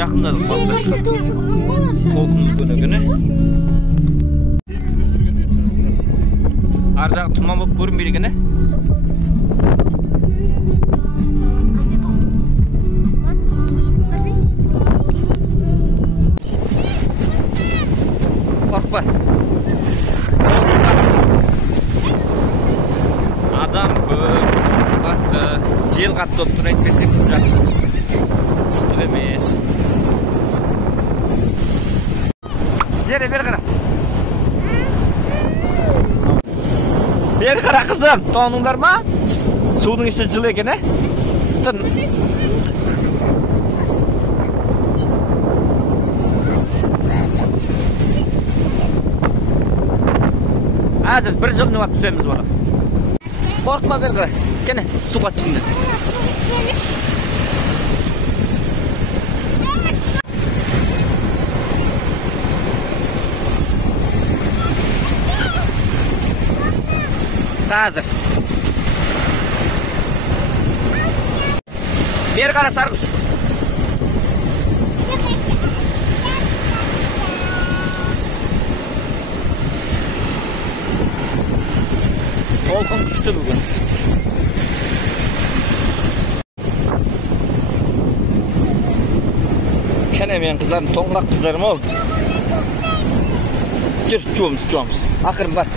жақындадық балдар. Толқын күні. Ар жағы тұман болып көрінбейді екен, Қорқпа. Адам көп, қатты, жел қатты болып тұр, әйтпесек жақсы. Ыстық емес. Бері қара. Бері қара қызым, тоңыңдар ма? Судың іші жылы екен, Тұн. Әзір бір жылыны бап түсеміз бала. Қорқма бері қара. Кені, суға түңді. Қазір. Бері қара сарғыш. Толқын күшті бүгін. Кәне мен қыздарым, тоңғақ қыздарым ол. Жүр, жуымыз. Ақырым бар.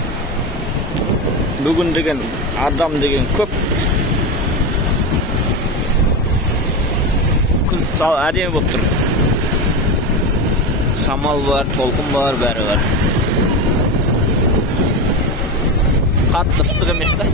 Бүгін деген, адам деген көп. Күн әдемі болып тұр. Шамал бар, толқын бар, бәрі бар. Қатты ыстық емес та.